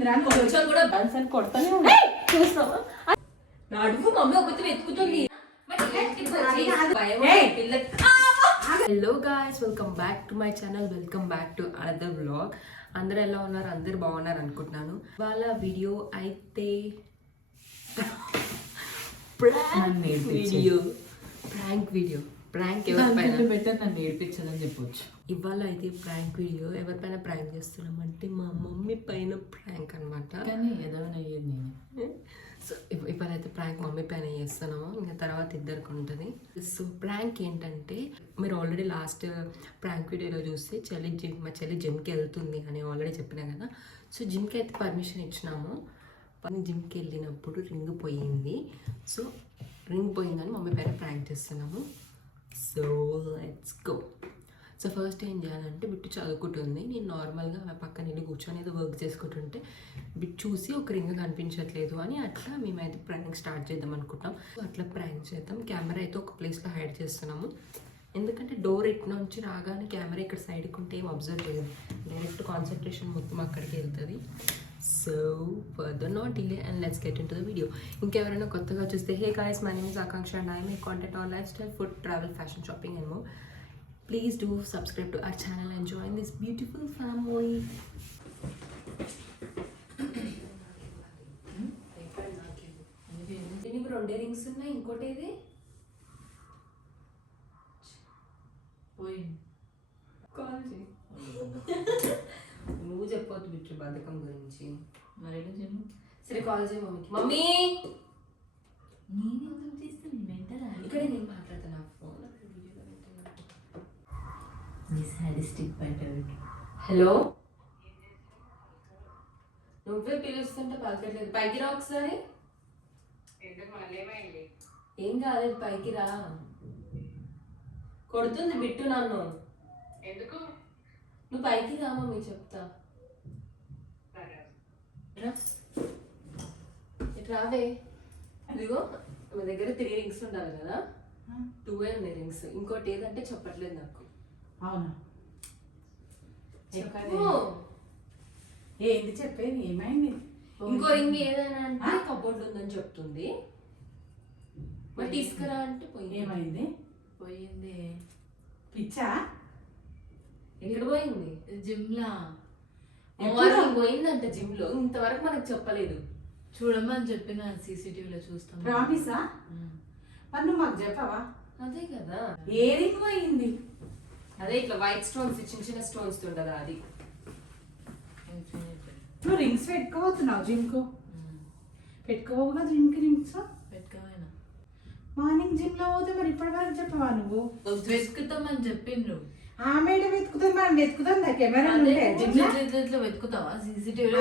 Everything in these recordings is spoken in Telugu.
చచ్చిపోయిందిరా కొంచెం కూడా డాన్స్ అని కొడతానే ఉన్నా. చూస్తావా నడువు మమ్మీ ఒకటి వెతుకుతుంది. Hello guys, welcome back to my channel, welcome back to another vlog. అందరూ ఎలా ఉన్నారు? అందరు బాగున్నారు అనుకుంటున్నాను. వాళ్ళ వీడియో అయితే ప్రాంక్ ఎవరిపైన నేర్పించదని చెప్పొచ్చు. ఇవాళ అయితే ప్రాంక్ వీడియో ఎవరిపైన ప్రాంక్ చేస్తున్నాం అంటే మా మమ్మీ పైన ప్రాంక్ అనమాట. కానీ ఏదైనా అయ్యేది నేను. సో ఇవాళ అయితే ప్రాంక్ మమ్మీ పైన చేస్తున్నాము, ఇంకా తర్వాత ఇద్దరికి ఉంటుంది. సో ప్రాంక్ ఏంటంటే, మీరు ఆల్రెడీ లాస్ట్ ప్రాంక్ వీడియోలో చూస్తే మా చెల్లి జిమ్కి వెళ్తుంది అని ఆల్రెడీ చెప్పినా కదా. సో జిమ్కి అయితే పర్మిషన్ ఇచ్చినాము. జిమ్కి వెళ్ళినప్పుడు రింగ్ పోయింది. సో రింగ్ పోయిందని మమ్మీ పైన ప్రాంక్ చేస్తున్నాము. So let's go. So first ఏం చేయాలంటే, బిట్టు చదువుకుంటుంది, నేను నార్మల్గా పక్కన వెళ్ళి కూర్చొని ఏదో వర్క్ చేసుకుంటుంటే బిట్ చూసి ఒక రింగ్ కనిపించట్లేదు అని అట్లా మేమైతే ప్రాంక్ స్టార్ట్ చేద్దాం అనుకుంటాం. అట్లా ప్రాంక్ చేద్దాం. కెమెరా అయితే ఒక ప్లేస్లో హైడ్ చేస్తున్నాము, ఎందుకంటే డోర్ ఇటు నుంచి రాగానే కెమెరా ఇక్కడ సైడ్కి ఉంటే ఏం అబ్జర్వ్ చేయదు, డైరెక్ట్ కాన్సన్ట్రేషన్ మొత్తం అక్కడికి వెళ్తుంది. So further not delay and let's get in to the video. ఇంకెవరైనా కొత్తగా చూస్తే, hey guys, my name is Akanksha and I make content on life style, food, travel, fashion, shopping and more. Please do subscribe to our channel and join this beautiful family. దీనికి రెండే రింగ్స్ ఉన్నాయి, ఇంకోటి ఏది పోయింది. కాల్ చేయి. నువ్వు చెప్పొద్దు బిట్టు బద్ధకం గురించి. మరి సరే కాల్ చేయి మమ్మీకి. మమ్మీ నేను ఎందుకు చేస్తాను? మెంటల్ ఇక్కడే నేను మాట్లాడుతున్నా ఫోన్. హలో, నువ్వే పిలుస్తుంటే పలకట్లేదు. పైకి రా ఒకసారి. ఏం కాలేదు, పైకి రా. కొడుతుంది బిట్టు నన్ను. ఎందుకు? నువ్వు పైకి రా మమ్మీ, చెప్తా. రావే. ఇదిగో మా దగ్గర 3 రింగ్స్ ఉండాలి కదా, 2 ఉన్నాయి రింగ్స్. ఇంకోటి ఏదంటే చెప్పట్లేదు నాకు. అవునా? ఏంటి చెప్పేది? ఏమైంది? ఇంకో రింగ్ ఏదైనా అంటే కబోర్డ్ ఉందని చెప్తుంది. మరి తీసుకురా అంటే పోయింది. ఏమైంది? పోయింది. పిచ్చా? ఎక్కడ పోయింది? జిమ్లా పోయిందంట. జిమ్ లో ఇంతవరకు మనకు చెప్పలేదు. చూడమని చెప్పిన, సీసీటీవీలో చూస్తాం. ప్రామిసా? మరి నువ్వు మాకు చెప్పవా? అదే కదా. ఏ రింగ్ పోయింది? అదే ఇట్లా వైట్ స్టోన్స్, చిన్న చిన్న స్టోన్స్ ఉంటుందా అది. నువ్వు రింగ్స్ పెట్టుకోబోతున్నావు జిమ్కు? పెట్టుకోవుగా జిమ్కి రింగ్స్? పెట్టుకోమైనా మార్నింగ్ జిమ్ లో పోతే మరి ఇప్పటి వరకు చెప్పవా నువ్వు? వెతుకుతామని చెప్పిండ్రు. ఆమె వెతుకుతాం, మనం వెతుకుతాం. కెమెరా వెతుకుతావా? సీసీటీవీలో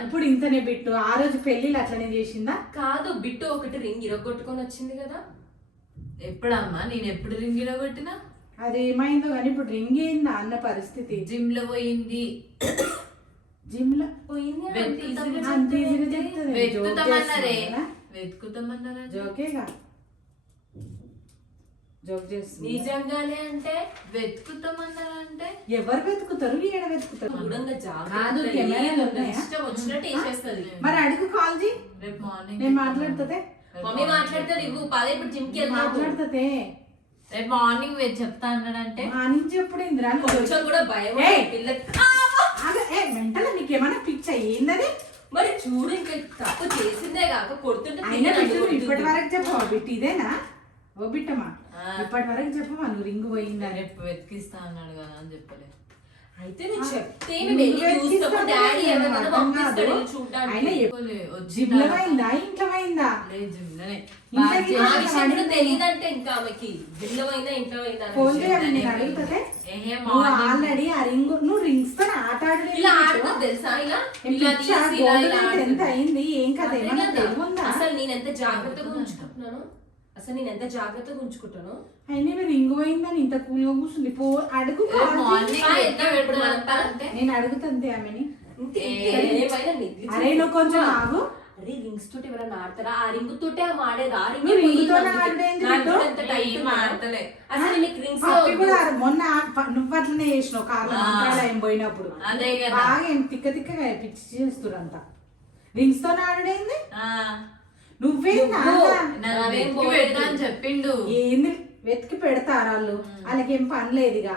ఇప్పుడు ఇంతనే బిట్టు. ఆ రోజు పెళ్లిళ్ళు అట్లనే చేసిందా? కాదు, బిట్టు ఒకటి రింగ్ ఇరగొట్టుకొని వచ్చింది కదా. ఎప్పుడమ్మా? నేను ఎప్పుడు రింగ్ కొట్టినా? అది ఏమైందో కానీ ఇప్పుడు రింగ్ అయిందా అన్న పరిస్థితి. జిమ్ లో పోయింది. జిమ్ లో పోయింది అంత ఈజీగా చెప్తుంది. వెతుకుతామన్నారా? జోకేగా, జోక్ చేస్తుంది. నిజంగానే అంటే వెతుకుతామన్నారంటే ఎవరు వెతుకుతారు? ఏడ వెతుకుతారు? కాదు, కెమెరాలు ఉన్నాయా? ఇష్టం వచ్చినట్టు వేసేస్తుంది. మరి అడుగు, కాల్ చేయి. రేపు మార్నింగ్ నేను మాట్లాడుతుంది. మమ్మీ మాట్లాడుతుంది. ఇప్పుడు జిమ్ కి మాట్లాడుతుంది. రేపు మార్నింగ్ చెప్తా అన్నాడంటే మార్నింగ్ చెప్పుడు ఇందిరా. కొంచెం కూడా భయం. మెంటల్ నీకేమన్నా పిచ్చ అయ్యిందని? మరి చూడు, ఇంకా తప్పు చేసిందే కాక కొడుతుంటే ఇప్పటి వరకు చెప్పవా బిట్టి? ఇదేనా? ఓ బిట్టమా, ఇప్పటి వరకు చెప్పవా నువ్వు రింగ్ పోయిందని? రేపు వెతికిస్తా అన్నాడు కదా అని చెప్పలే. అయితే నువ్వు చెప్తే డాడీ జిమ్ లో పోయిందా, ఇంట్లో పోయిందా? తెలియదంటే ఇంకా ఆమెకి జిమ్ లో పోయిందా ఇంట్లో పోయిందా ఫోన్ చేయాలి. నేను అడుగుతుంది. ఆల్రెడీ ఆ రింగ్ నువ్వు రింగ్స్ తో ఆట ఇలా ఆడుతుంది తెలుసా? ఎంత అయింది? ఏం కదా? ఏమన్నా తెలియదా? అసలు నేను ఎంత జాగ్రత్తగా ఉంచుకుంటున్నాను. అయినా రింగ్ పోయిందని ఇంత కూల్గా కూర్చుంది. పో అడుగు. నేను అడుగుతుంది ఆమెని. అరే నువ్వు కొంచెం ఆగు. రింగ్స్ తోటి ఎవరైనా ఆడతారా? ఆ రింగ్ తోటే ఆడేది. ఆ రింగ్ నువ్వు ring తోనే ఆడేది నీతో? ఏం ఆడతలే. అసలు నీకు రింగ్స్ పప్పి కూడా మొన్న నువ్వు అట్లనే చేసినావు కార్లో మంత్రాలయం పోయినప్పుడు. అదే కదా. బాగా ఏం తిక్క తిక్కగా పిచ్చి చేస్తురంతా. రింగ్స్ తో ఆడేంది నువ్వే పెడతా అని చెప్పిండు. ఏంది వెతికి పెడతారు వాళ్ళు, వాళ్ళకేం పని లేదుగా.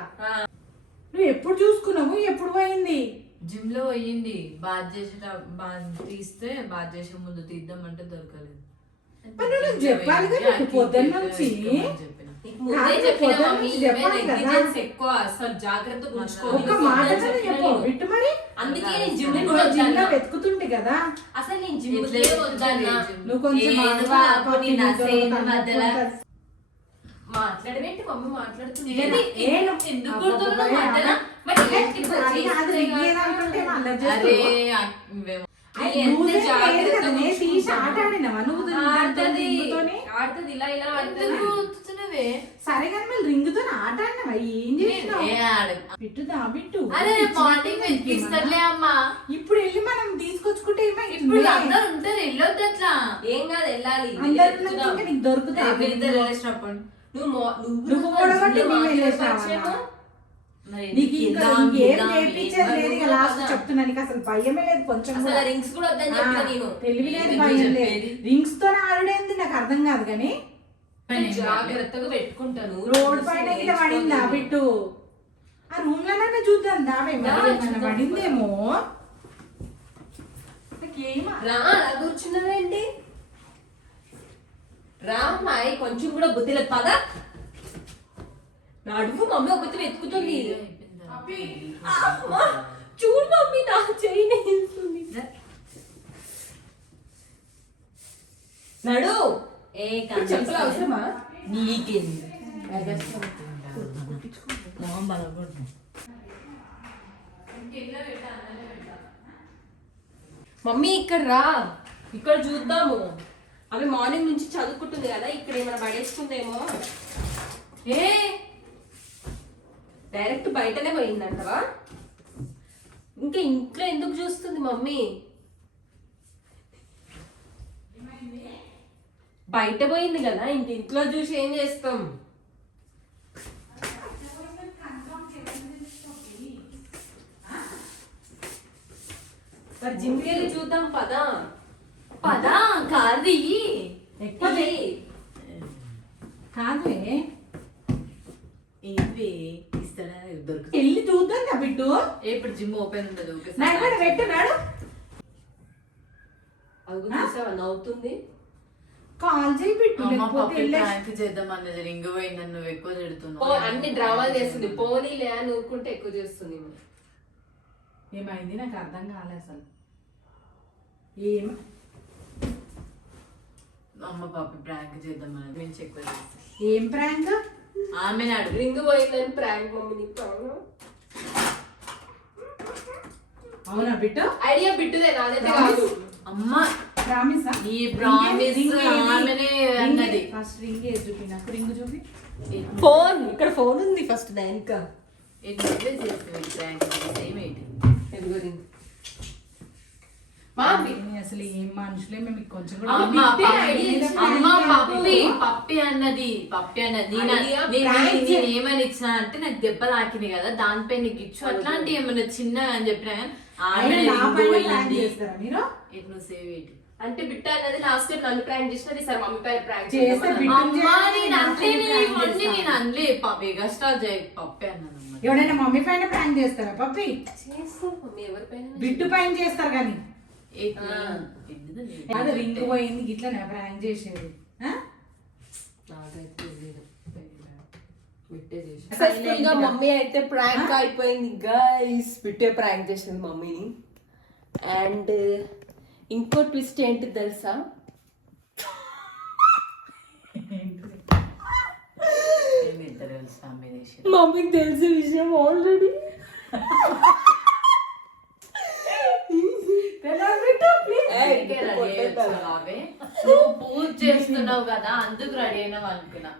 నువ్వు ఎప్పుడు చూసుకున్నావు, ఎప్పుడు పోయింది? జిమ్ లో పోయింది. తీస్తే బాధ చేసే ముందు తీద్దామంటే దొరకలేదు. మరి నువ్వు నాకు చెప్పాలి కదా, నీకు పొద్దున్న నుంచి ఎక్కువ అసలు జాగ్రత్తగా ఒక మాట చెప్పు బిట్టు. మరి అందుకే నేను జిమ్ జిమ్ లో వెతుకుతుంటే కదా. అసలు నేను జిమ్ నువ్వు కొంచెం మాట్లాడవేంటి మమ్మీ మాట్లాడుతుంది. ఆడుతుంది ఇలా ఇలా ఆడుతుంది. సరే కానీ మళ్ళీ రింగ్ తో ఆట ఆడినావా? ఏం చేసినావు? బిట్టుదా బిట్టు. అరే మార్నింగ్ వెతికిస్తలే అమ్మా. ఇప్పుడు వెళ్ళి మనం తీసుకొచ్చుకుంటే ఇప్పుడు అందరు ఉంటారు, వెళ్ళొద్దు అట్లా. ఏం కాదు వెళ్ళాలి. అందరు నీకు దొరుకుతాయి. నువ్వు ఓడగొట్టి మేము వెళ్ళేసావా? నీకు ఇంకా ఇంకేం నేర్పించేది లేదు. ఇక లాస్ట్ చెప్తున్నా, నీకు అసలు భయమే లేదు కొంచెం కూడా. రింగ్స్ కూడా వద్దని చెప్పిన నేను. తెలివి లేదు, భయం లేదు. రింగ్స్ తో ఆడేంది నాకు అర్థం కాదు కానీ జాగ్రత్తగా పెట్టుకుంటాను. రోడ్ పైన ఇట్లా పడిందా బిట్టు? ఆ రూమ్ లోనే చూద్దాం దావే పడిందేమో. రా కూర్చున్నావేంటి? రా అమ్మాయి, కొంచెం కూడా బుద్ధి లేదు. పద నడువు. మమ్మీ ఒక బుద్ధి వెతుకుతుంది. చూడు మమ్మీ నా చెయ్యి నడు. చెప్పులు అవసరమా నీకేంది? మొహం బలగొట్టు. మమ్మీ ఇక్కడ రా, ఇక్కడ చూద్దాము. అవి మార్నింగ్ నుంచి చదువుకుంటుంది కదా, ఇక్కడ ఏమైనా పడేసుకుందేమో. ఏ డైరెక్ట్ బయటనే పోయిందంటవా? ఇంకా ఇంట్లో ఎందుకు చూస్తుంది మమ్మీ? బయట పోయింది కదా, ఇంక ఇంట్లో చూసి ఏం చేస్తాం? మరి జిమ్కి వెళ్ళి చూద్దాం. పదా పదా కాదు కాదే ఏంటి ఇస్తాడా దొరుకుతుంది. వెళ్ళి చూద్దాం కదా బిట్టు. ఇప్పుడు జిమ్ ఓపెన్ ఉండదు. పెట్టున్నాడు నవ్వుతుంది. కాల్ చేయి బిట్టు. చేద్దాం అన్నది రింగ్ పోయిందని నువ్వు ఎక్కువ తిడుతున్నావు. అన్ని డ్రామాలు చేస్తుంది. పోనీలే అని ఊరుకుంటే ఎక్కువ చేస్తుంది. ఏమైంది నాకు అర్థం కాలే అసలు. ఏం అమ్మ పాప ప్రాంక్ చేద్దాం అన్నది మేము ఎక్కువ చేస్తాం. ఏం ప్రాంక్? ఆమె నాడు రింగ్ పోయిందని ప్రాంక్ మమ్మీ. అవునా బిట్టు? ఐడియా బిట్టుదే, నాదైతే కాదు. అమ్మ ప్రామిస్ ఈ ప్రామిస్ ఆమెనే అన్నది. ఫస్ట్ రింగ్ చూపి, నాకు రింగ్ చూపి. ఫోన్ ఇక్కడ ఫోన్ ఉంది ఫస్ట్ దానికా. అసలు ఏం మనుషులే మేము కొంచెం పప్పి అన్నది ఏమని ఇచ్చినా అంటే నాకు దెబ్బ తాకింది కదా, దానిపై నీకు ఇచ్చు అట్లాంటి ఏమన్నా చిన్నగా అని చెప్పినా కానీ నువ్వు సేవ్ ఏంటి అంటే బిట్ట అన్నది లాస్ట్ టైం నన్ను ప్రాంక్ చేసినది. సార్ మమ్మీ పై ప్రాంక్ చేస్తే పప్పి అన్నాను. ఎవరైనా మమ్మీ పైన ప్రాంక్ చేస్తారా? పప్పి ఎవరిపైన బిట్టు పైన చేస్తారు కానీ అది రింగ్ పోయింది ఇట్లా ప్రాంక్ చేసేది. మమ్మీ అయితే ప్రాంక్ అయిపోయింది గైస్. బిట్టే ప్రాంక్ చేసింది మమ్మీని. అండ్ ఇంకో ట్విస్ట్ ఏంటి తెలుసా? మమ్మీకి తెలిసే విషయం ఆల్రెడీ. నువ్వు పూజ చేస్తున్నావు కదా అందుకు రెడీ అయినావు అనుకున్నా.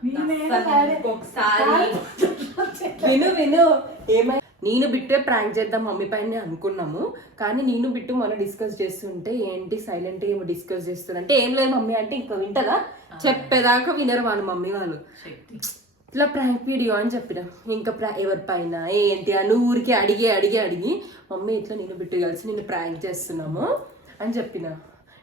ఒకసారి విను ఏమై నేను బిట్టే ప్రాంక్ చేద్దాం మమ్మీ పైన అనుకున్నాము. కానీ నేను బిట్టు మొన్న డిస్కస్ చేస్తుంటే ఏంటి సైలెంట్గా ఏమో డిస్కస్ చేస్తుంటే ఏం లేదు మమ్మీ అంటే ఇంకా వింటదా, చెప్పేదాకా వినరు వాళ్ళు మమ్మీ వాళ్ళు. ఇట్లా ప్రాంక్ వీడియో అని చెప్పిన ఇంకా ఎవరి పైన ఏంటి అని ఊరికి అడిగి మమ్మీ ఇట్లా నేను బిట్టు కలిసి నేను ప్రాంక్ చేస్తున్నాము అని చెప్పిన.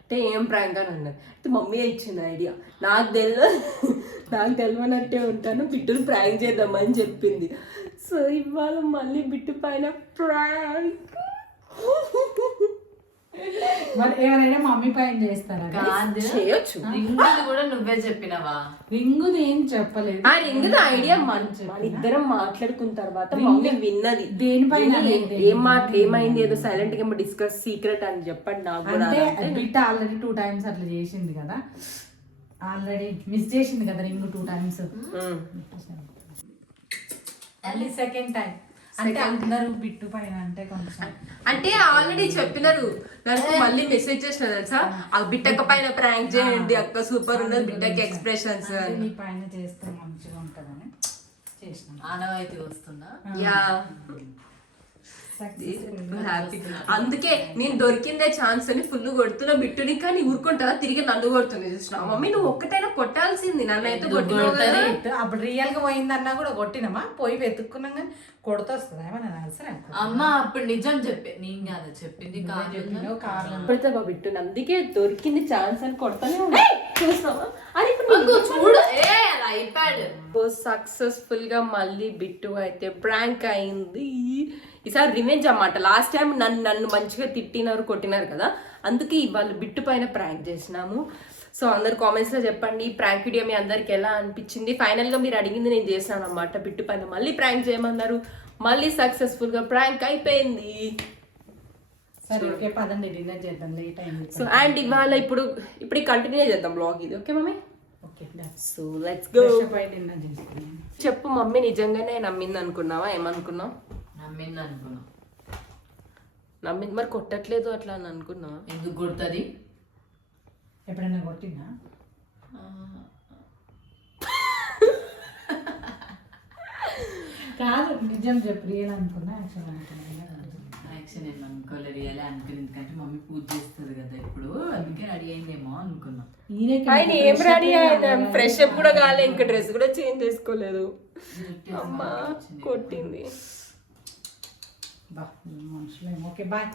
అంటే ఏం ప్రాంక్ అని అన్నది. అయితే మమ్మీ ఇచ్చిన ఐడియా నాకు తెలియనట్టే ఉంటాను, బిట్టును ప్రాంక్ చేద్దామని చెప్పింది. సో ఇవాళ మళ్ళీ బిట్టు పైన ప్రాంక్. మరి ఎవరైనా మమ్మీ పైన చేస్తారా? చేయొచ్చు. రింగుది కూడా నువ్వే చెప్పినవా? రింగుది ఏం చెప్పలేదు. ఆ రింగుది ఐడియా మన ఇద్దరం మాట్లాడుకున్న తర్వాత మమ్మీ విన్నది. దేనిపైన ఏమైంది ఏదో సైలెంట్ గా డిస్కస్ సీక్రెట్ అని చెప్పండి నాకు కూడా. అంటే బిట్ ఆల్రెడీ 2 times అట్లా చేసింది కదా, ఆల్రెడీ మిస్ చేసింది కదా రింగ్ 2 times. మళ్ళీ సెకండ్ టైం అంటే అందరూ బిట్టు పైన అంటే కొంచెం అంటే ఆల్రెడీ చెప్పినారు నాకు, మళ్ళీ మెసేజ్ చేసిన తెలుసా ఆ బిట్టక్క పైన ప్రాంక్ చేయండి అక్క సూపర్ ఉన్నది బిట్టకి ఎక్స్ప్రెషన్స్ నీ పైన చేస్తే మంచిగా ఉంటుందని చేసిన. ఆనవాయితీ వస్తుందా? Yeah happy. అందుకే నేను దొరికిందే ఛాన్స్ అని ఫుల్ కొడుతున్నా బిట్టుని, కానీ ఊరుకుంటా తిరిగి నన్ను కొడుతుంది. చూసిన మమ్మీ నువ్వు ఒక్కటైనా కొట్టాల్సింది, నన్ను అయితే కొట్టిన. అప్పుడు రియల్ గా పోయిందన్నా కూడా కొట్టినమా, పోయి వెతుక్కున్నాం కానీ కొడుతూ వస్తుంది ఏమన్నా అవసరం. అమ్మ అప్పుడు నిజం చెప్పే, నేను కాదు చెప్పింది కొడతా బిట్టుని, అందుకే దొరికింది ఛాన్స్ అని కొడతానే చూస్తావా. అని చూడు అలా అయిపోయాడు. సక్సెస్ఫుల్ గా మళ్ళీ బిట్టు అయితే ప్రాంక్ అయింది. ఈసారి రివెంజ్ అన్నమాట. లాస్ట్ టైం నన్ను మంచిగా తిట్టినారు కొట్టినారు కదా, అందుకే ఇవాళ బిట్టు పైన ప్రాంక్ చేసినాము. సో అందరు కామెంట్స్ లో చెప్పండి ఈ ప్రాంక్ వీడియో మీ అందరికి ఎలా అనిపించింది. ఫైనల్ గా మీరు అడిగింది నేను చేశాను అన్నమాట, బిట్టు పైన మళ్ళీ ప్రాంక్ చేయమన్నారు, మళ్ళీ సక్సెస్ఫుల్ గా ప్రాంక్ అయిపోయింది. పదండి డిన్నర్ చేద్దాం, లేట్ అయింది. సో అండ్ ఇవాళ ఇప్పుడు కంటిన్యూ చేద్దాం బ్లాగ్ ఇది. Okay mummy? So let's go. చెప్పు మమ్మీ, నిజంగానే నమ్మింది అనుకున్నావా? ఏమనుకున్నావు? నమ్మింది అనుకున్నా. నమ్మింది మరి కొట్టట్లేదు అట్లా అని అనుకున్నావా? ఎందుకు కొడుతుంది? ఎప్పుడైనా కొట్టినా? కాదు నిజం చెప్పు, రియల్ అనుకున్నా యాక్షన్ అనుకున్నా. యాక్షన్ ఏం అనుకోలేదు, రియల్ అనుకుని, ఎందుకంటే మమ్మీ పూజ చేస్తుంది కదా ఇప్పుడు, అందుకే రెడీ అయిందేమో అనుకున్నా. ఆయన ఏం రెడీ అయినా ఫ్రెష్ అప్ కూడా కాలే, ఇంకా డ్రెస్ కూడా చేంజ్ చేసుకోలేదు. అమ్మ కొట్టింది. Okay bye.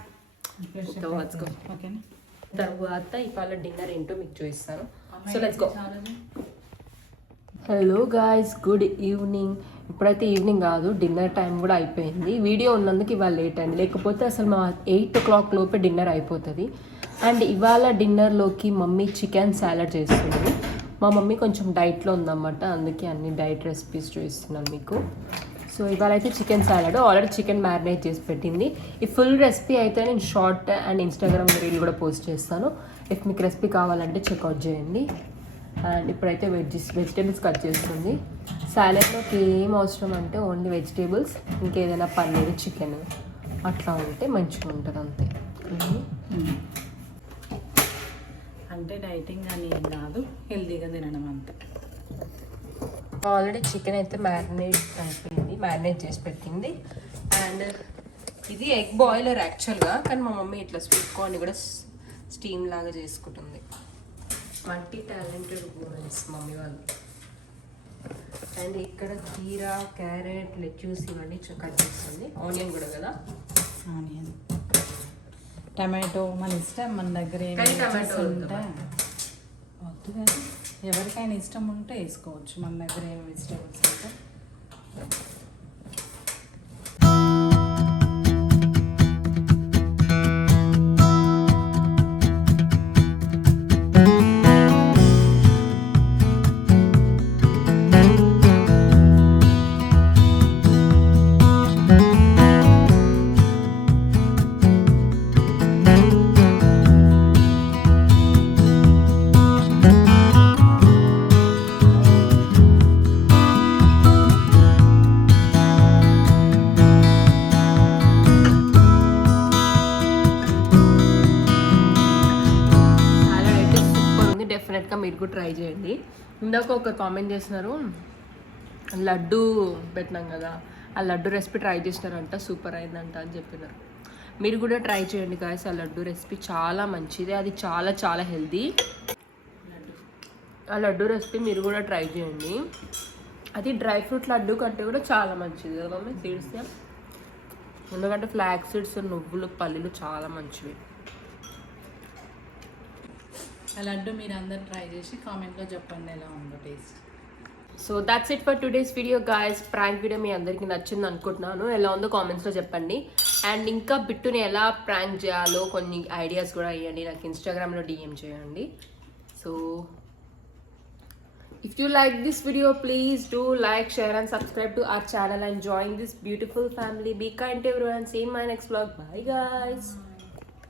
తర్వాత ఇవాళ డిన్నర్ ఏంటో మీకు చూపిస్తాను. So let's go. Hello guys, good evening. ఇప్పుడైతే ఈవినింగ్ కాదు, డిన్నర్ టైం కూడా అయిపోయింది. వీడియో ఉన్నందుకు ఇవాళ లేట్ అయింది, లేకపోతే అసలు మా 8 o'clock లోపే డిన్నర్ అయిపోతుంది. అండ్ ఇవాళ డిన్నర్లోకి మమ్మీ చికెన్ సాలడ్ చేస్తుంది. మా మమ్మీ కొంచెం డైట్లో ఉందన్నమాట, అందుకే అన్ని డైట్ రెసిపీస్ చూపిస్తున్నాను మీకు. సో ఇవాళ అయితే chicken salad, already chicken marinate చేసి పెట్టింది. ఈ ఫుల్ రెసిపీ అయితే నేను షార్ట్ అండ్ ఇన్స్టాగ్రామ్ రీల్ కూడా పోస్ట్ చేస్తాను. ఇఫ్ మీకు రెసిపీ కావాలంటే చెక్అవుట్ చేయండి. అండ్ ఇప్పుడైతే వెజిటేబుల్స్ కట్ చేస్తుంది. సాలెడ్లోకి ఏం అవసరం అంటే ఓన్లీ వెజిటేబుల్స్, ఇంకేదైనా పన్నీర్ చికెన్ అట్లా ఉంటే మంచిగా ఉంటుంది అంతే. అంటే డైటింగ్ అని ఏం కాదు, హెల్తీగా తినడం అంతే. ఆల్రెడీ చికెన్ అయితే మ్యారినేట్ చేసి పెట్టింది. అండ్ ఇది ఎగ్ బాయిలర్ యాక్చువల్గా, కానీ మా మమ్మీ ఇట్లా స్వీట్ కార్న్ కూడా స్టీమ్ లాగా చేసుకుంటుంది. మల్టీ టాలెంటెడ్ ఉమెన్స్ మమ్మీ వాళ్ళు. అండ్ ఇక్కడ కీరా, క్యారెట్, లెట్యూస్ ఇవన్నీ కట్ చేస్తుంది. ఆనియన్ కూడా కదా, ఆనియన్, టమాటో మన ఇష్టం, మన దగ్గర టమాటో ఉంటే వద్దు కదా, ఎవరికైనా ఇష్టం ఉంటే వేసుకోవచ్చు. మన దగ్గర ఏం వెజిటేబుల్స్ ఉంటే. మీరు కూడా ట్రై చేయండి. ఇందాక ఒక కామెంట్ చేస్తున్నారు, లడ్డు పెట్టినాం కదా ఆ లడ్డు రెసిపీ ట్రై చేసినారంట, సూపర్ అయిందంట అని చెప్పినారు. మీరు కూడా ట్రై చేయండి గాయస్, ఆ లడ్డు రెసిపీ చాలా మంచిది, అది చాలా చాలా హెల్దీ. ఆ లడ్డు రెసిపీ మీరు కూడా ట్రై చేయండి. అది డ్రై ఫ్రూట్ లడ్డు కంటే కూడా చాలా మంచిది కదా మమ్మీ, సీడ్స్. ఎందుకంటే ఫ్లాక్ సీడ్స్, నువ్వులు, పల్లీలు చాలా మంచివి. ఆ లడ్డు మీరు అందరు ట్రై చేసి కామెంట్లో చెప్పండి ఎలా ఉందో taste. So that's it for today's video guys. Prank video మీ అందరికీ నచ్చింది అనుకుంటున్నాను. ఎలా ఉందో కామెంట్స్లో చెప్పండి. అండ్ ఇంకా బిట్టుని ఎలా ప్రాంక్ చేయాలో కొన్ని ఐడియాస్ కూడా ఇవ్వండి, నాకు ఇన్స్టాగ్రామ్లో DM చేయండి. So if you like this video, please do like, share and subscribe to our channel and join this beautiful family. Be kind to everyone. See you in my next vlog. Bye guys.